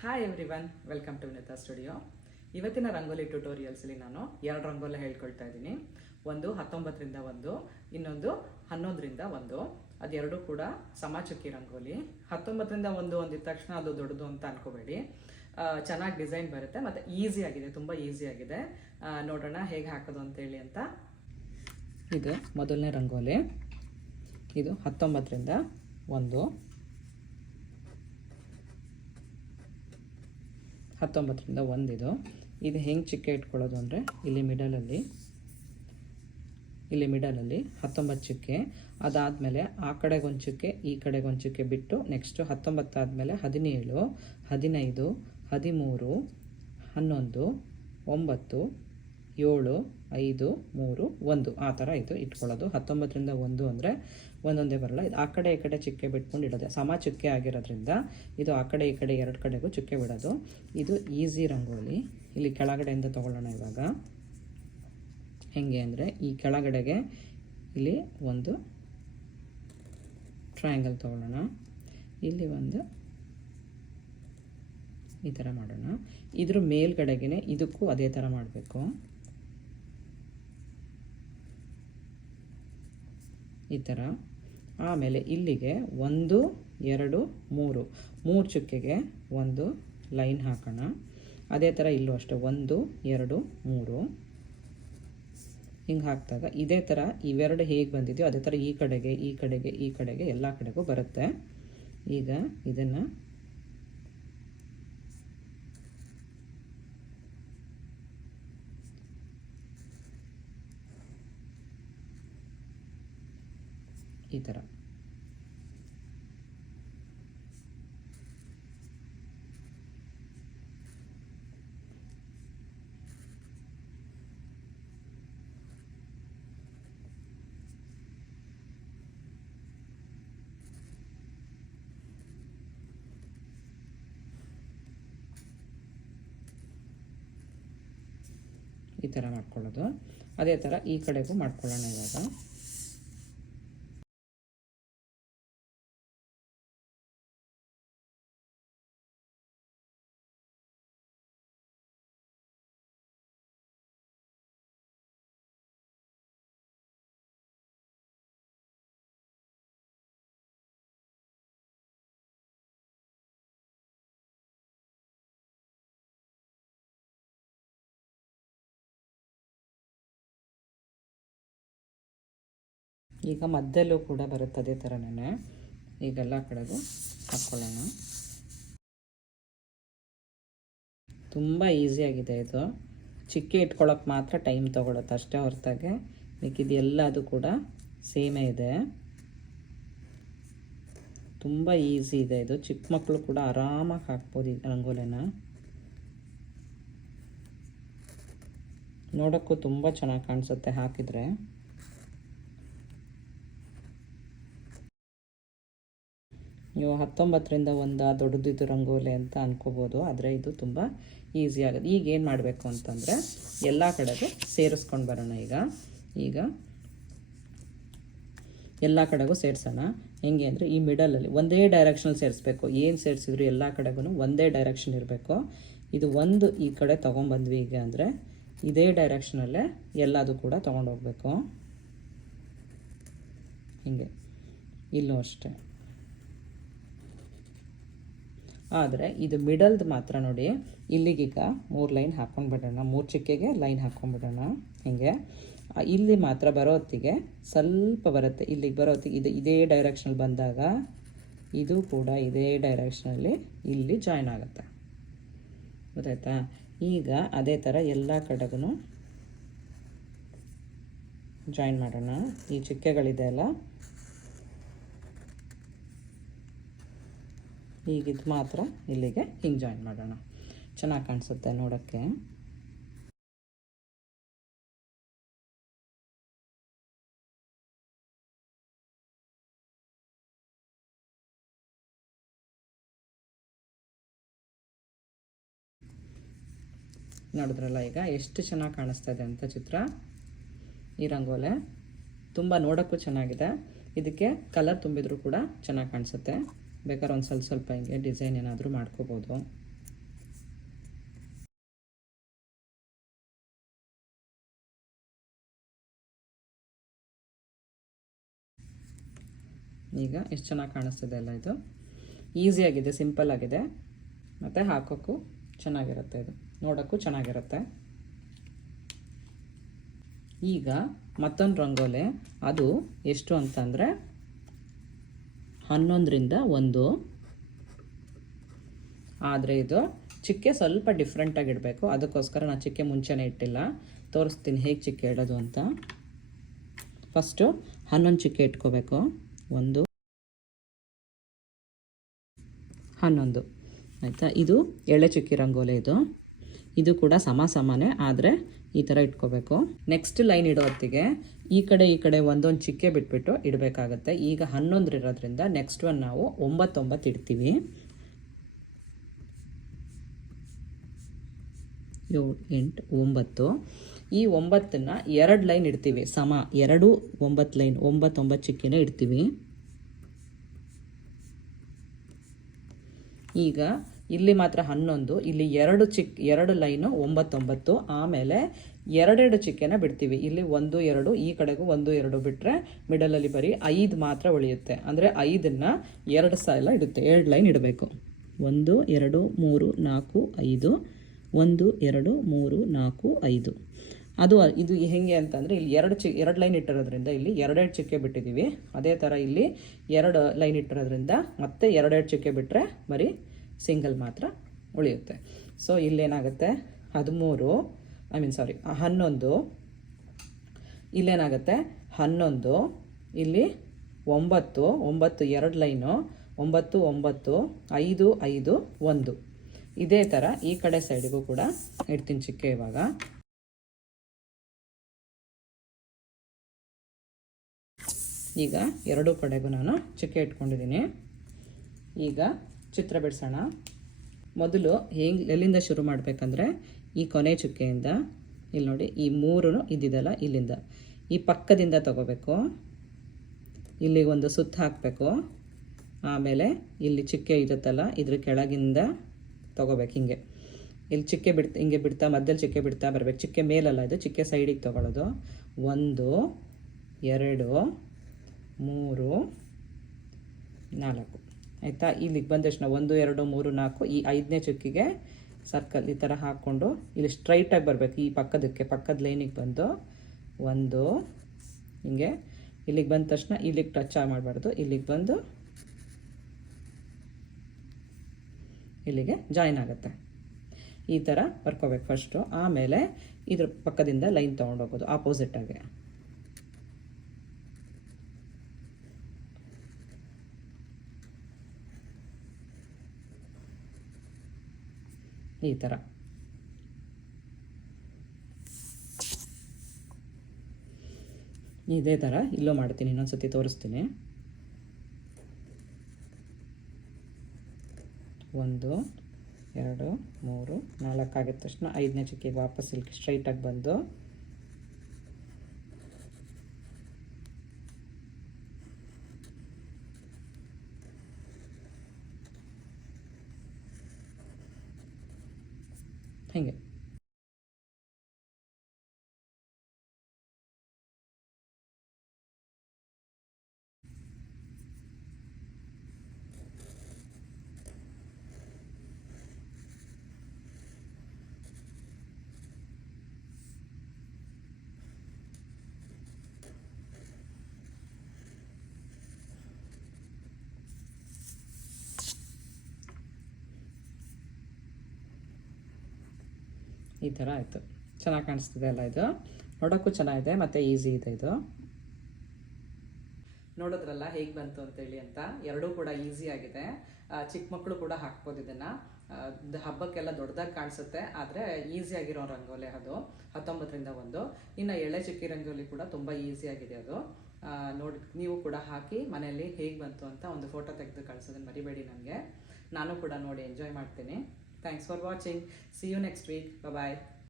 Hi everyone, welcome to Vinita studio. ಇವತ್ತಿನ ರಂಗೋಲಿ ಟ್ಯುಟೋರಿಯಲ್ಸಲ್ಲಿ ನಾನು 2 ರಂಗೋಲಿ ಹೇಳ್ಕೊಳ್ತಾ ಇದ್ದೀನಿ. ಒಂದು 19ರಿಂದ 1, ಇನ್ನೊಂದು 11ರಿಂದ 1. ಅದೆರಡೂ ಕೂಡ ಸಮಚುಕ್ಕಿ ರಂಗೋಲಿ. 19ರಿಂದ 1 ಅಂದಿದ ತಕ್ಷಣ ಅದು ದೊಡ್ಡದು ಅಂತ ಅನ್ಕೋಬೇಡಿ. ಚೆನ್ನಾಗಿ ಡಿಸೈನ್ ಬರುತ್ತೆ ಮತ್ತು ಈಸಿಯಾಗಿದೆ, ತುಂಬ ಈಸಿಯಾಗಿದೆ. ನೋಡೋಣ ಹೇಗೆ ಹಾಕೋದು ಅಂತೇಳಿ ಅಂತ. ಇದು ಮೊದಲನೇ ರಂಗೋಲಿ. ಇದು 19ರಿಂದ 1. 19ರಿಂದ 1 ಇದು ಹೆಂಗೆ ಚಿಕ್ಕೆ ಇಟ್ಕೊಳ್ಳೋದು ಅಂದರೆ ಇಲ್ಲಿ ಮಿಡಲಲ್ಲಿ 19 ಚುಕ್ಕೆ, ಅದಾದಮೇಲೆ ಆ ಕಡೆಗೊಂದು ಚುಕ್ಕೆ ಈ ಕಡೆಗೊಂದು ಚುಕ್ಕೆ ಬಿಟ್ಟು ನೆಕ್ಸ್ಟು 19 ಆದಮೇಲೆ 17, 15, 13, 11, 9, 7, 5, 3, 1 ಆ ಥರ ಇದು ಇಟ್ಕೊಳ್ಳೋದು. 19ರಿಂದ 1 ಅಂದರೆ ಒಂದೊಂದೇ ಬರಲ್ಲ. ಇದು ಆ ಕಡೆ ಈ ಕಡೆ ಚುಕ್ಕೆ ಬಿಟ್ಕೊಂಡು ಇಡೋದೆ. ಸಮ ಚುಕ್ಕೆ ಆಗಿರೋದ್ರಿಂದ ಇದು ಆ ಕಡೆ ಈ ಕಡೆ ಎರಡು ಕಡೆಗೂ ಚುಕ್ಕೆ ಬಿಡೋದು. ಇದು ಈಸಿ ರಂಗೋಲಿ. ಇಲ್ಲಿ ಕೆಳಗಡೆಯಿಂದ ತೊಗೊಳ್ಳೋಣ. ಇವಾಗ ಹೆಂಗೆ ಅಂದರೆ ಈ ಕೆಳಗಡೆಗೆ ಇಲ್ಲಿ ಒಂದು ಟ್ರಯಾಂಗಲ್ ತೊಗೊಳ್ಳೋಣ. ಇಲ್ಲಿ ಒಂದು ಈ ಥರ ಮಾಡೋಣ. ಇದ್ರ ಮೇಲ್ಗಡೆಗೆ ಇದಕ್ಕೂ ಅದೇ ಥರ ಮಾಡಬೇಕು. ಈ ಥರ. ಆಮೇಲೆ ಇಲ್ಲಿಗೆ 1, 2, 3 ಚುಕ್ಕೆಗೆ ಒಂದು ಲೈನ್ ಹಾಕೋಣ. ಅದೇ ಥರ ಇಲ್ಲೂ ಅಷ್ಟೇ 1, 2, 3 ಹಿಂಗೆ ಹಾಕಿದಾಗ ಇದೇ ಥರ ಇವೆರಡು ಹೇಗೆ ಬಂದಿದೆಯೋ ಅದೇ ಥರ ಈ ಕಡೆಗೆ ಈ ಕಡೆಗೆ ಈ ಕಡೆಗೆ ಎಲ್ಲ ಕಡೆಗೂ ಬರುತ್ತೆ. ಈಗ ಇದನ್ನು ಈ ಥರ ಮಾಡ್ಕೊಳ್ಳೋದು. ಅದೇ ಥರ ಈ ಕಡೆಗೂ ಮಾಡ್ಕೊಳ್ಳೋಣ. ಇವಾಗ ಈಗ ಮಧ್ಯಲ್ಲೂ ಕೂಡ ಬರುತ್ತೆ ಅದೇ ಥರನೇ. ಈಗೆಲ್ಲ ಕಡೆಗೂ ಹಾಕ್ಕೊಳ್ಳೋಣ. ತುಂಬ ಈಸಿಯಾಗಿದೆ ಇದು. ಚಿಕ್ಕೆ ಇಟ್ಕೊಳ್ಳೋಕೆ ಮಾತ್ರ ಟೈಮ್ ತೊಗೊಳುತ್ತೆ ಅಷ್ಟೇ ಹೊರತಾಗೆ ಮಿಕ್ಕಿದ್ದು ಎಲ್ಲದು ಕೂಡ ಸೇಮೇ ಇದೆ. ತುಂಬ ಈಸಿ ಇದೆ ಇದು. ಚಿಕ್ಕ ಮಕ್ಕಳು ಕೂಡ ಆರಾಮಾಗಿ ಹಾಕ್ಬೋದು ಈ ರಂಗೋಲಿನ. ನೋಡೋಕ್ಕೂ ತುಂಬ ಚೆನ್ನಾಗಿ ಕಾಣಿಸುತ್ತೆ ಹಾಕಿದರೆ. ನೀವು 19ರಿಂದ 1 ದೊಡ್ಡದಿದ್ದು ರಂಗೋಲಿ ಅಂತ ಅನ್ಕೋಬೋದು, ಆದರೆ ಇದು ತುಂಬ ಈಸಿ ಆಗುತ್ತೆ. ಈಗ ಏನು ಮಾಡಬೇಕು ಅಂತಂದರೆ ಎಲ್ಲ ಕಡೆಗೂ ಸೇರಿಸ್ಕೊಂಡು ಬರೋಣ. ಈಗ ಎಲ್ಲ ಕಡೆಗೂ ಸೇರಿಸೋಣ. ಹೆಂಗೆ ಅಂದರೆ ಈ ಮಿಡಲಲ್ಲಿ ಒಂದೇ ಡೈರೆಕ್ಷನಲ್ಲಿ ಸೇರಿಸ್ಬೇಕು. ಏನು ಸೇರಿಸಿದ್ರು ಎಲ್ಲ ಕಡೆಗೂ ಒಂದೇ ಡೈರೆಕ್ಷನ್ ಇರಬೇಕು. ಇದು ಒಂದು ಈ ಕಡೆ ತೊಗೊಂಬಂದ್ವಿ ಈಗ ಅಂದರೆ ಇದೇ ಡೈರೆಕ್ಷನಲ್ಲೇ ಎಲ್ಲದು ಕೂಡ ತೊಗೊಂಡೋಗ್ಬೇಕು. ಹೀಗೆ ಇಲ್ಲೂ ಅಷ್ಟೇ. ಆದರೆ ಇದು ಮಿಡಲ್ದು ಮಾತ್ರ ನೋಡಿ, ಇಲ್ಲಿಗೀಗ 3 ಲೈನ್ ಹಾಕ್ಕೊಂಡು ಬಿಡೋಣ. 3 ಚುಕ್ಕೆಗೆ ಲೈನ್ ಹಾಕ್ಕೊಂಡ್ಬಿಡೋಣ. ಹೀಗೆ ಇಲ್ಲಿ ಮಾತ್ರ ಬರೋತ್ತಿಗೆ ಸ್ವಲ್ಪ ಬರುತ್ತೆ. ಇಲ್ಲಿಗೆ ಬರೋತ್ತಿಗೆ ಇದೇ ಡೈರೆಕ್ಷನಲ್ಲಿ ಬಂದಾಗ ಇದು ಕೂಡ ಇದೇ ಡೈರೆಕ್ಷನಲ್ಲಿ ಇಲ್ಲಿ ಜಾಯ್ನ್ ಆಗುತ್ತೆ. ಗೊತ್ತಾಯ್ತಾ? ಈಗ ಅದೇ ಥರ ಎಲ್ಲ ಕಡೆಗೂ ಜಾಯ್ನ್ ಮಾಡೋಣ. ಈ ಚುಕ್ಕೆಗಳಿದೆ ಅಲ್ಲ, ಈಗಿದು ಮಾತ್ರ ಇಲ್ಲಿಗೆ ಹಿಂಗೆ ಜಾಯಿನ್ ಮಾಡೋಣ. ಚೆನ್ನಾಗಿ ಕಾಣಿಸುತ್ತೆ ನೋಡೋಕ್ಕೆ. ನೋಡಿದ್ರಲ್ಲ ಈಗ ಎಷ್ಟು ಚೆನ್ನಾಗಿ ಕಾಣಿಸ್ತಾ ಇದೆ ಅಂತ ಚಿತ್ರ. ಈ ರಂಗೋಲೆ ತುಂಬ ನೋಡೋಕ್ಕೂ ಚೆನ್ನಾಗಿದೆ. ಇದಕ್ಕೆ ಕಲರ್ ತುಂಬಿದ್ರೂ ಕೂಡ ಚೆನ್ನಾಗಿ ಕಾಣಿಸುತ್ತೆ. ಬೇಕಾದ್ರೆ ಒಂದು ಸ್ವಲ್ಪ ಹಿಂಗೆ ಡಿಸೈನ್ ಏನಾದರೂ ಮಾಡ್ಕೋಬೋದು. ಈಗ ಎಷ್ಟು ಚೆನ್ನಾಗಿ ಕಾಣಿಸ್ತಿದೆ ಅಲ್ಲ ಇದು. ಈಸಿಯಾಗಿದೆ, ಸಿಂಪಲ್ ಆಗಿದೆ, ಮತ್ತು ಹಾಕೋಕ್ಕೂ ಚೆನ್ನಾಗಿರುತ್ತೆ, ಇದು ನೋಡೋಕ್ಕೂ ಚೆನ್ನಾಗಿರುತ್ತೆ. ಈಗ ಮತ್ತೊಂದು ರಂಗೋಲೆ, ಅದು ಎಷ್ಟು ಅಂತಂದರೆ 11ರಿಂದ 1. ಆದರೆ ಇದು ಚಿಕ್ಕೆ ಸ್ವಲ್ಪ ಡಿಫ್ರೆಂಟಾಗಿ ಇಡಬೇಕು, ಅದಕ್ಕೋಸ್ಕರ ನಾನು ಚಿಕ್ಕೆ ಮುಂಚೆನೇ ಇಟ್ಟಿಲ್ಲ. ತೋರಿಸ್ತೀನಿ ಹೇಗೆ ಚಿಕ್ಕೆ ಇಡೋದು ಅಂತ. ಫಸ್ಟು 11 ಚಿಕ್ಕೆ ಇಟ್ಕೋಬೇಕು. 1 11 ಆಯಿತಾ. ಇದು ಎಳೆ ಚಿಕ್ಕಿ ರಂಗೋಲೆ, ಇದು ಕೂಡ ಸಮಾನೇ, ಆದರೆ ಈ ಥರ ಇಟ್ಕೋಬೇಕು. ನೆಕ್ಸ್ಟ್ ಲೈನ್ ಇಡೋ ಹೊತ್ತಿಗೆ ಈ ಕಡೆ ಒಂದೊಂದು ಚಿಕ್ಕೆ ಬಿಟ್ಬಿಟ್ಟು ಇಡಬೇಕಾಗತ್ತೆ. ಈಗ 11 ಇರೋದ್ರಿಂದ ನೆಕ್ಸ್ಟ್ ಒನ್ ನಾವು 9 ಇಡ್ತೀವಿ. 7 8 9. ಈ 9ನ್ನ 2 ಲೈನ್ ಇಡ್ತೀವಿ, 2 9 ಲೈನ್, 9 ಚಿಕ್ಕಿನೇ ಇಡ್ತೀವಿ. ಈಗ ಇಲ್ಲಿ ಮಾತ್ರ 11, ಇಲ್ಲಿ 2 ಲೈನು 9 ಆಮೇಲೆ 2 ಚಿಕ್ಕೆನ ಬಿಡ್ತೀವಿ. ಇಲ್ಲಿ 1 2, ಈ ಕಡೆಗೂ 1 2 ಬಿಟ್ಟರೆ ಮಿಡಲಲ್ಲಿ ಬರೀ 5 ಮಾತ್ರ ಉಳಿಯುತ್ತೆ. ಅಂದರೆ 5ನ್ನ 2 ಸಲ ಇಡುತ್ತೆ, 2 ಲೈನ್ ಇಡಬೇಕು. 1 2 3 4 5, 1 2 3 4 5. ಇದು ಹೇಗೆ ಅಂತಂದರೆ ಇಲ್ಲಿ 2 ಲೈನ್ ಇಟ್ಟಿರೋದ್ರಿಂದ ಇಲ್ಲಿ 2 ಚಿಕ್ಕೆ ಬಿಟ್ಟಿದ್ದೀವಿ. ಅದೇ ಥರ ಇಲ್ಲಿ 2 ಲೈನ್ ಇಟ್ಟಿರೋದ್ರಿಂದ ಮತ್ತೆ 2 ಚಿಕ್ಕೆ ಬಿಟ್ಟರೆ ಬರೀ ಸಿಂಗಲ್ ಮಾತ್ರ ಉಳಿಯುತ್ತೆ. ಸೊ ಇಲ್ಲೇನಾಗುತ್ತೆ 11, ಇಲ್ಲೇನಾಗುತ್ತೆ 11, ಇಲ್ಲಿ 9 2 ಲೈನು, 9 9 5 5 1. ಇದೇ ಥರ ಈ ಕಡೆ ಸೈಡಿಗೂ ಕೂಡ ಇಡ್ತೀನಿ ಚಿಕ್ಕೆ. ಇವಾಗ ಈಗ 2 ಕಡೆಗೂ ನಾನು ಚಿಕ್ಕೆ ಇಟ್ಕೊಂಡಿದ್ದೀನಿ. ಈಗ ಚಿತ್ರ ಬಿಡಿಸೋಣ. ಮೊದಲು ಎಲ್ಲಿಂದ ಶುರು ಮಾಡಬೇಕಂದ್ರೆ ಈ ಕೊನೆ ಚುಕ್ಕೆಯಿಂದ, ಇಲ್ಲಿ ನೋಡಿ ಈ 3 ಇದ್ದಿದ್ದಲ್ಲ, ಇಲ್ಲಿಂದ ಈ ಪಕ್ಕದಿಂದ ತಗೋಬೇಕು. ಇಲ್ಲಿಗೆ ಒಂದು ಸುತ್ತು ಹಾಕಬೇಕು. ಆಮೇಲೆ ಇಲ್ಲಿ ಚಿಕ್ಕೆ ಇರುತ್ತಲ್ಲ, ಇದ್ರ ಕೆಳಗಿಂದ ತಗೋಬೇಕು. ಇಲ್ಲಿ ಚಿಕ್ಕೆ ಹಿಂಗೆ ಬಿಡ್ತಾ ಮಧ್ಯದಲ್ಲಿ ಚಿಕ್ಕೆ ಬಿಡ್ತಾ ಬರಬೇಕು. ಚಿಕ್ಕೆ ಮೇಲಲ್ಲ, ಇದು ಚಿಕ್ಕೆ ಸೈಡಿಗೆ ತಗೊಳ್ಳೋದು. 1 2 3 4 ಆಯಿತಾ. ಇಲ್ಲಿಗೆ ಬಂದ ತಕ್ಷಣ 1 2 3 4, ಈ 5ನೇ ಚುಕ್ಕಿಗೆ ಸರ್ಕಲ್ ಈ ಥರ ಹಾಕ್ಕೊಂಡು ಇಲ್ಲಿ ಸ್ಟ್ರೈಟಾಗಿ ಬರಬೇಕು. ಈ ಪಕ್ಕದ ಲೈನಿಗೆ ಬಂದು 1 ಹಿಂಗೆ ಇಲ್ಲಿಗೆ ಬಂದ ತಕ್ಷಣ ಇಲ್ಲಿಗೆ ಟಚ್ ಮಾಡಬಾರ್ದು, ಇಲ್ಲಿಗೆ ಬಂದು ಇಲ್ಲಿಗೆ ಜಾಯಿನ್ ಆಗುತ್ತೆ. ಈ ಥರ ಬರ್ಕೋಬೇಕು ಫಸ್ಟು. ಆಮೇಲೆ ಇದ್ರ ಪಕ್ಕದಿಂದ ಲೈನ್ ತೊಗೊಂಡೋಗೋದು ಆಪೋಸಿಟಾಗಿ. ಈ ಥರ ಇದೇ ಥರ ಇಲ್ಲೂ ಮಾಡ್ತೀನಿ. ಇನ್ನೊಂದು ಸತಿ ತೋರಿಸ್ತೀನಿ. 1 2 3 4 ಆಗಿದ ತಕ್ಷಣ 5ನೇ ಚುಕ್ಕಿಗೆ ವಾಪಸ್ ಇಲ್ಲಿ ಸ್ಟ್ರೈಟಾಗಿ ಬಂದು ಹೀಗೆ ಈ ಥರ ಆಯಿತು. ಚೆನ್ನಾಗಿ ಕಾಣಿಸ್ತಿದೆ ಅಲ್ಲ, ಇದು ನೋಡೋಕ್ಕೂ ಚೆನ್ನಾಗಿದೆ ಮತ್ತು ಈಸಿ ಇದೆ. ಇದು ನೋಡೋದ್ರಲ್ಲ ಹೇಗೆ ಬಂತು ಅಂತೇಳಿ ಅಂತ. ಎರಡೂ ಕೂಡ ಈಸಿ ಆಗಿದೆ. ಚಿಕ್ಕ ಮಕ್ಕಳು ಕೂಡ ಹಾಕ್ಬೋದು ಇದನ್ನು. ಹಬ್ಬಕ್ಕೆಲ್ಲ ದೊಡ್ಡದಾಗಿ ಕಾಣಿಸುತ್ತೆ, ಆದರೆ ಈಸಿಯಾಗಿರೋ ರಂಗೋಲಿ ಅದು. 19ರಿಂದ 1. ಇನ್ನು ಎಳೆ ಚಿಕ್ಕಿ ರಂಗೋಲಿ ಕೂಡ ತುಂಬ ಈಸಿಯಾಗಿದೆ ಅದು. ನೋಡಿ, ನೀವು ಕೂಡ ಹಾಕಿ ಮನೆಯಲ್ಲಿ ಹೇಗೆ ಬಂತು ಅಂತ ಒಂದು ಫೋಟೋ ತೆಗೆದು ಕಳಿಸೋದನ್ನು ಮರಿಬೇಡಿ ನನಗೆ. ನಾನು ಕೂಡ ನೋಡಿ ಎಂಜಾಯ್ ಮಾಡ್ತೀನಿ. Thanks for watching. See you next week. Bye bye.